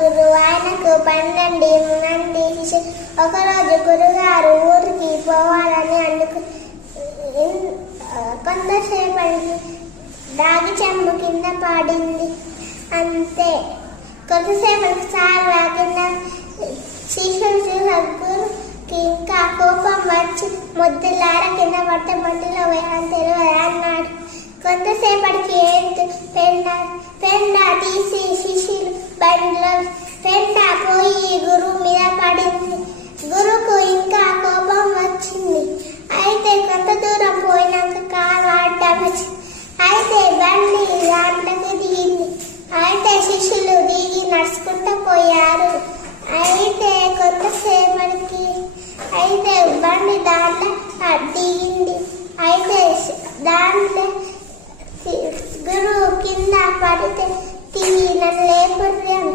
గురువు ఆయనకు 12 మంది శిష్యులు. ఒకరోజు గురుగారు ఊరికి పోవాలని కొంతసేపటికి రాగి చెంబు కింద పడింది. అంతే. కొంతసేపటికి సార్ కింద శిష్యులు గురుకి ఇంకా కోపం వచ్చి ముద్దులార కింద పడితే బండిలో వేయాలని తెలియదు అన్నాడు. కొంతసేపటికి పెండ తీసి శిష్యులు బండిలో పెండ పోయి గురువు మీద పడింది. గురువుకు ఇంకా కోపం వచ్చింది. అయితే కొంత దూరం పోయినాక కారు అడ్డం వచ్చింది. అయితే బండి దాంట్లోకి దిగింది. అయితే శిష్యులు దిగి నడుచుకుంటూ పోయారు. అయితే కొంతసేపటికి బండి దాంట్లో దిగింది. అయితే దాంట్లో గురువు కింద పడితే నన్ను లేపరు